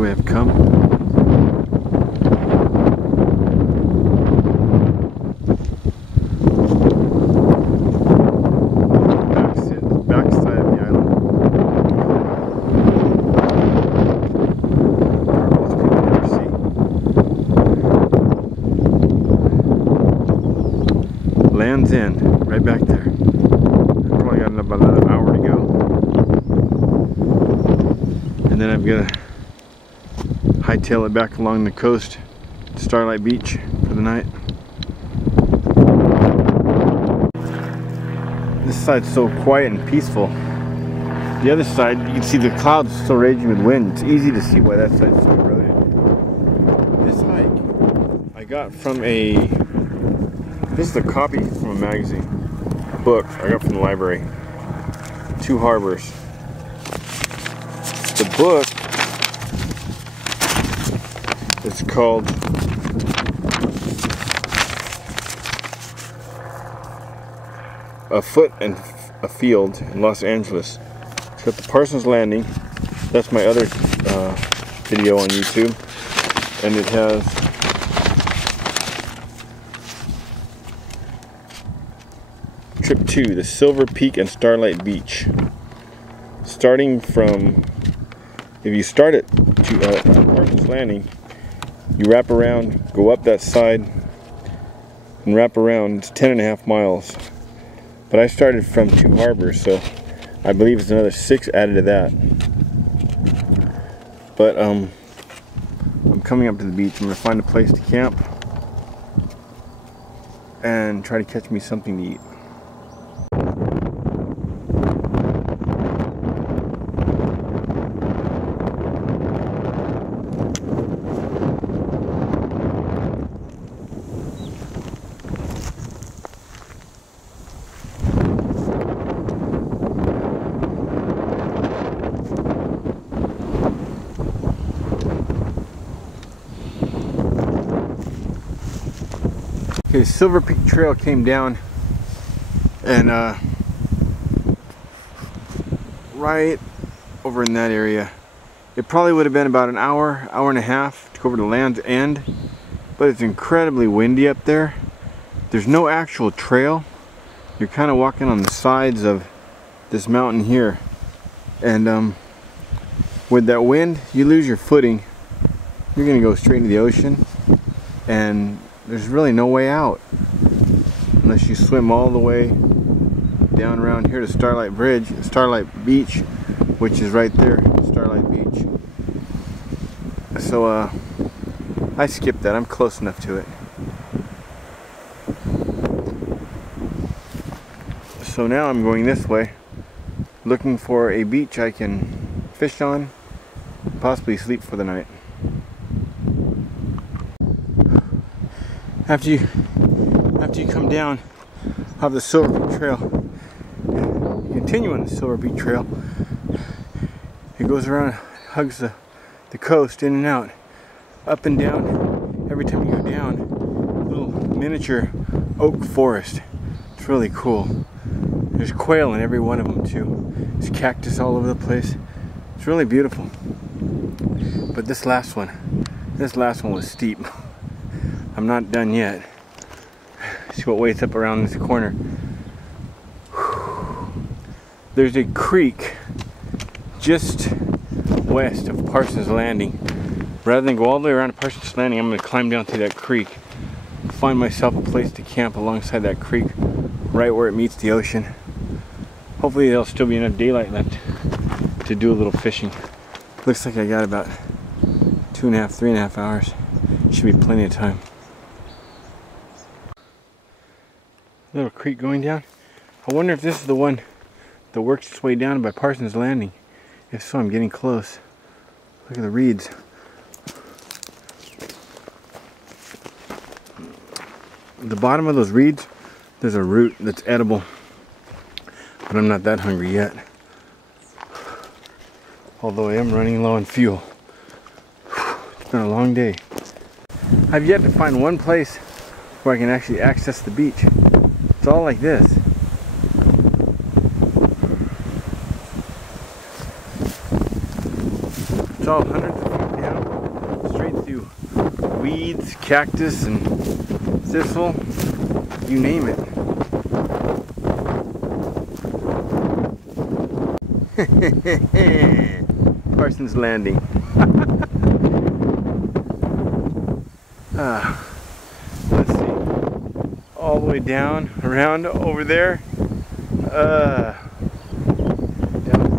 the way I've come. Back side of the island. Where most people never see. Land's End, right back there. I've probably got about another hour to go. And then I've got to hightail it back along the coast to Starlight Beach for the night. This side's so quiet and peaceful. The other side, you can see the clouds still raging with wind. It's easy to see why that side's so eroded. This hike I got from this is a copy from a magazine, a book I got from the library. Two Harbors. The book is called A Foot and a Field in Los Angeles. It's got the Parsons Landing. That's my other video on YouTube. And it has Trip 2, the Silver Peak and Starlight Beach. Starting from, if you start at Parsons Landing, you wrap around, go up that side, and wrap around. It's 10.5 miles. But I started from Two Harbors, so I believe it's another 6 added to that. But I'm coming up to the beach. I'm going to find a place to camp and try to catch me something to eat. Okay, Silver Peak Trail came down and right over in that area. It probably would have been about an hour, hour and a half to go over to Land's End, but it's incredibly windy up there. There's no actual trail. You're kind of walking on the sides of this mountain here, and with that wind, you lose your footing. You're gonna go straight into the ocean, and there's really no way out unless you swim all the way down around here to Starlight Beach, which is right there, Starlight Beach. So I skipped that. I'm close enough to it. So now I'm going this way, looking for a beach I can fish on, possibly sleep for the night. After you come down off the Silver Peak Trail, you continue on the Silver Peak Trail. It goes around, hugs the coast in and out, up and down. Every time you go down, little miniature oak forest. It's really cool. There's quail in every one of them too. There's cactus all over the place. It's really beautiful. But this last one was steep. I'm not done yet. See what waits up around this corner. There's a creek just west of Parsons Landing. Rather than go all the way around to Parsons Landing, I'm going to climb down through that creek, find myself a place to camp alongside that creek, right where it meets the ocean. Hopefully there'll still be enough daylight left to do a little fishing. Looks like I got about 2.5, 3.5 hours. Should be plenty of time. Little creek going down. I wonder if this is the one that works its way down by Parsons Landing. If so, I'm getting close. Look at the reeds. At the bottom of those reeds, there's a root that's edible. But I'm not that hungry yet. Although I am running low on fuel. It's been a long day. I've yet to find one place where I can actually access the beach. It's all like this. It's all hundreds of feet down. straight through weeds, cactus, and thistle, you name it. Parsons Landing. Let's see. All the way down, around over there. Down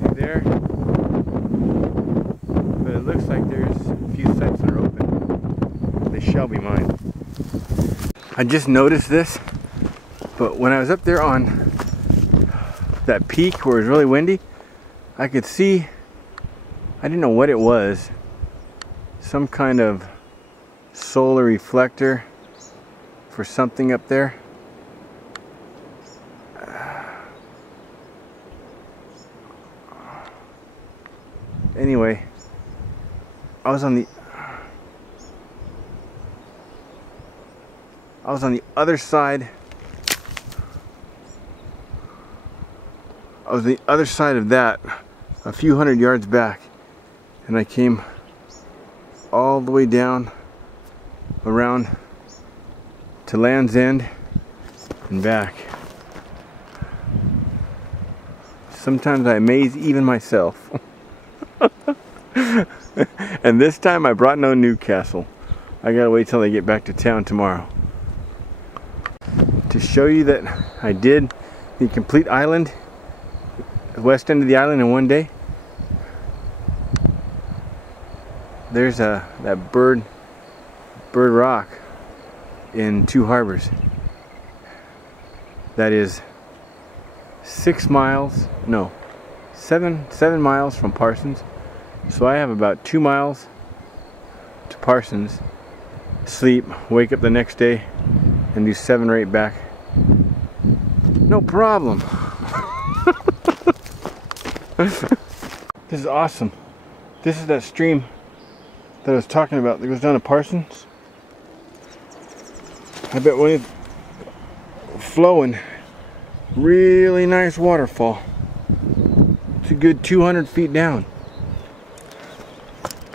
through there. But it looks like there's a few sites that are open. They shall be mine. I just noticed this, but when I was up there on that peak where it was really windy, I could see, I didn't know what it was, some kind of solar reflector for something up there. Anyway, I was on the other side. I was the other side of that, a few hundred yards back, and I came all the way down around to Land's End and back. Sometimes I amaze even myself. And this time I brought no Newcastle. I gotta wait till I get back to town tomorrow. To show you that I did the complete island, the west end of the island in one day. There's that bird rock in Two Harbors. That is 7 miles from Parsons. So I have about 2 miles to Parsons, sleep, wake up the next day, and do 7 or 8 back. No problem. This is awesome. This is that stream that I was talking about that goes down to Parsons. I bet when it's flowing, really nice waterfall. It's a good 200 feet down.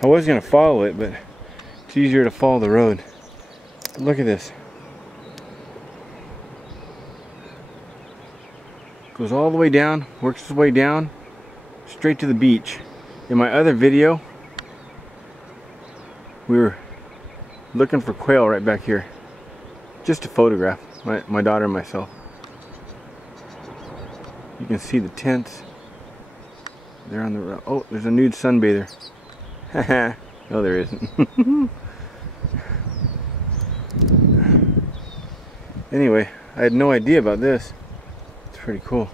I was going to follow it, but it's easier to follow the road. But look at this. Goes all the way down, works its way down, straight to the beach. In my other video, we were looking for quail right back here. Just to photograph, my daughter and myself. You can see the tents. They're on the road. Oh, there's a nude sunbather. Haha. No, there isn't. Anyway, I had no idea about this. It's pretty cool.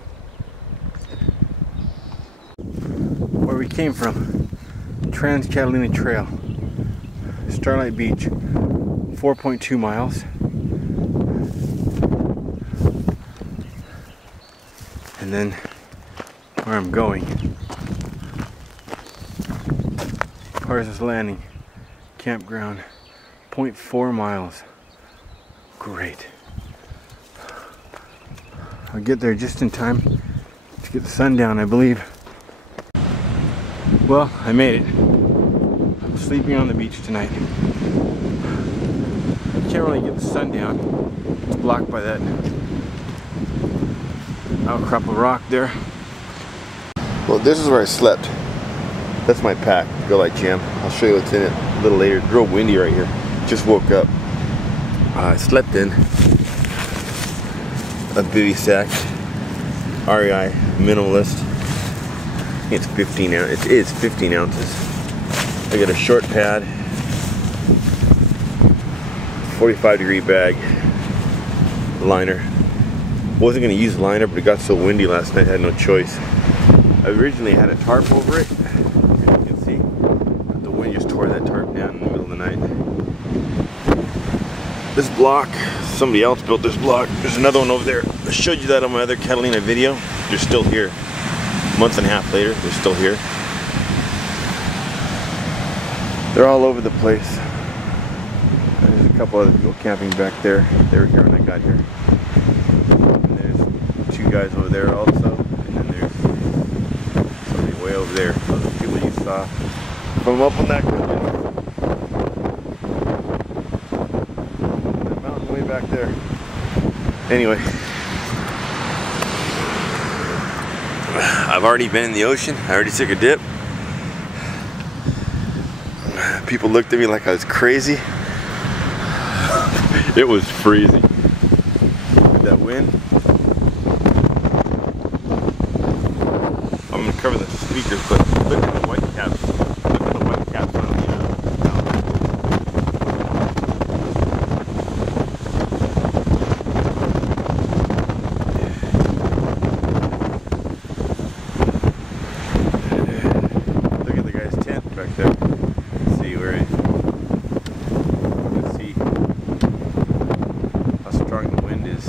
Where we came from, Catalina Trail, Starlight Beach, 4.2 miles. And then where I'm going, Parsons Landing, campground, 0.4 miles. Great. I'll get there just in time to get the sun down, I believe. Well, I made it. I'm sleeping on the beach tonight. I can't really get the sun down. It's blocked by that outcrop of rock there. Well, this is where I slept. That's my pack, Go Light Jam. I'll show you what's in it a little later. It's real windy right here. Just woke up. I slept in a bivy sack, REI Minimalist. I think it's 15 ounces. It is 15 ounces. I got a short pad, 45-degree bag, liner. Wasn't going to use liner, but it got so windy last night I had no choice. I originally had a tarp over it. As you can see, the wind just tore that tarp down in the middle of the night. This block, somebody else built this block. There's another one over there. I showed you that on my other Catalina video. They're still here. A month and a half later, they're still here. They're all over the place. There's a couple other people camping back there. They were here when I got here. And there's 2 guys over there also. And then there's somebody way over there. Those are the people you saw from up on that cliff. there. Anyway, I've already been in the ocean. I already took a dip. People looked at me like I was crazy. It was freezing. That wind. I'm gonna cover the speakers, but look at the white caps. Look at the white caps on the Look at the guy's tent back there. Let's see where it. Let's see how strong the wind is.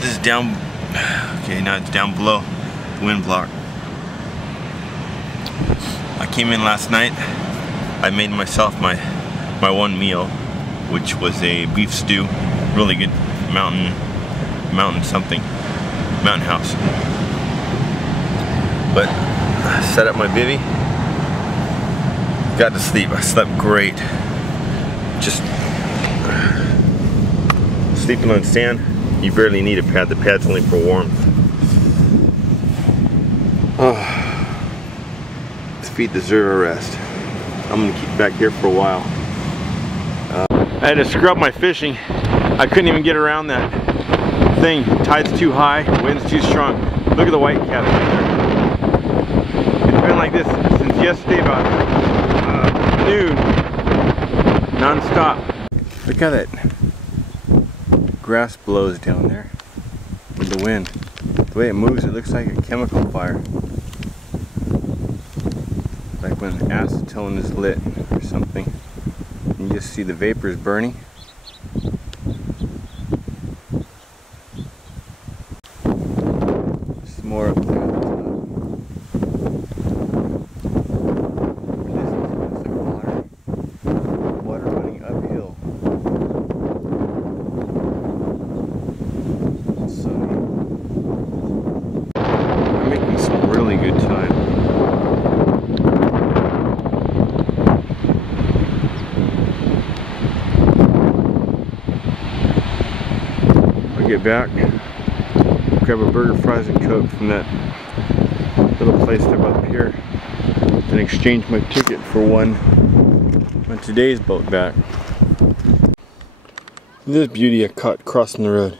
This is down. Okay, now it's down below the wind block. I came in last night. I made myself my one meal, which was a beef stew, really good mountain house. But I set up my bivvy, got to sleep. I slept great. Just sleeping on sand, you barely need a pad. The pad's only for warmth. Oh, these feet deserve a rest. I'm gonna keep back here for a while. I had to scrub my fishing. I couldn't even get around that thing. Tide's too high, wind's too strong. Look at the white caps right there. It's been like this since yesterday about noon, non-stop. Look how that grass blows down there with the wind. The way it moves, it looks like a chemical fire. Like when acetylene is lit or something. You just see the vapors burning. There's more up there. Water running uphill. So I'm making some really good time. Get back, grab a burger, fries, and Coke from that little place up here, and exchange my ticket for one on today's boat back. This beauty I caught crossing the road.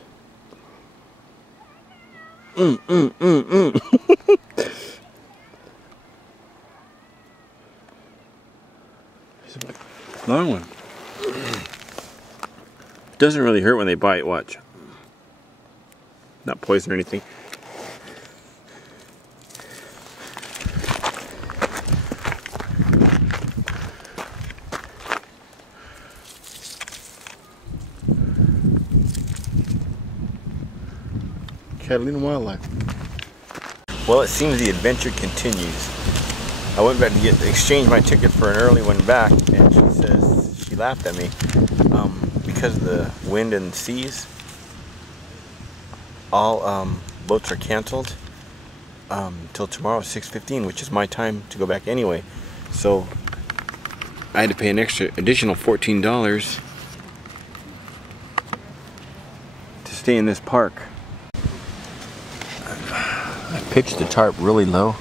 It's a long one. Doesn't really hurt when they bite, watch. Not poison or anything. Catalina wildlife. Well, it seems the adventure continues. I went back to exchange my ticket for an early one back, and she says, she laughed at me because of the wind and seas. All boats are canceled till tomorrow 6:15, which is my time to go back anyway. So I had to pay an additional $14 to stay in this park. I pitched the tarp really low.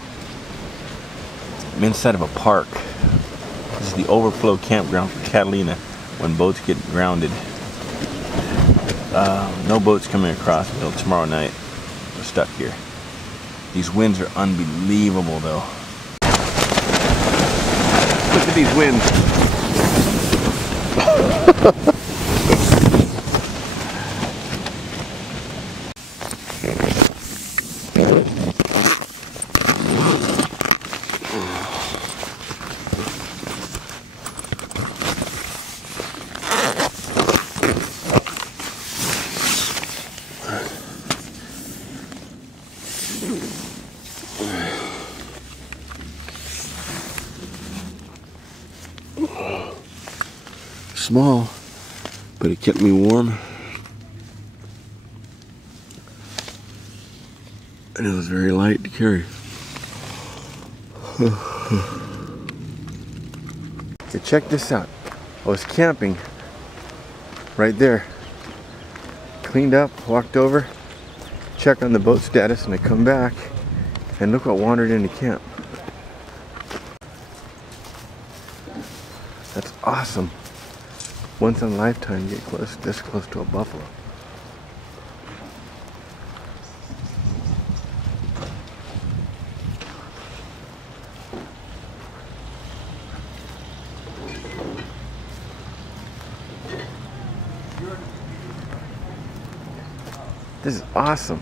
I'm inside of a park. This is the overflow campground for Catalina when boats get grounded. No boats coming across until tomorrow night. We're stuck here. These winds are unbelievable though. Look at these winds. Small, but it kept me warm. And it was very light to carry. Okay, check this out. I was camping right there. Cleaned up, walked over, check on the boat status, and I come back and look what wandered into camp. That's awesome. Once in a lifetime you get this close to a buffalo. This is awesome.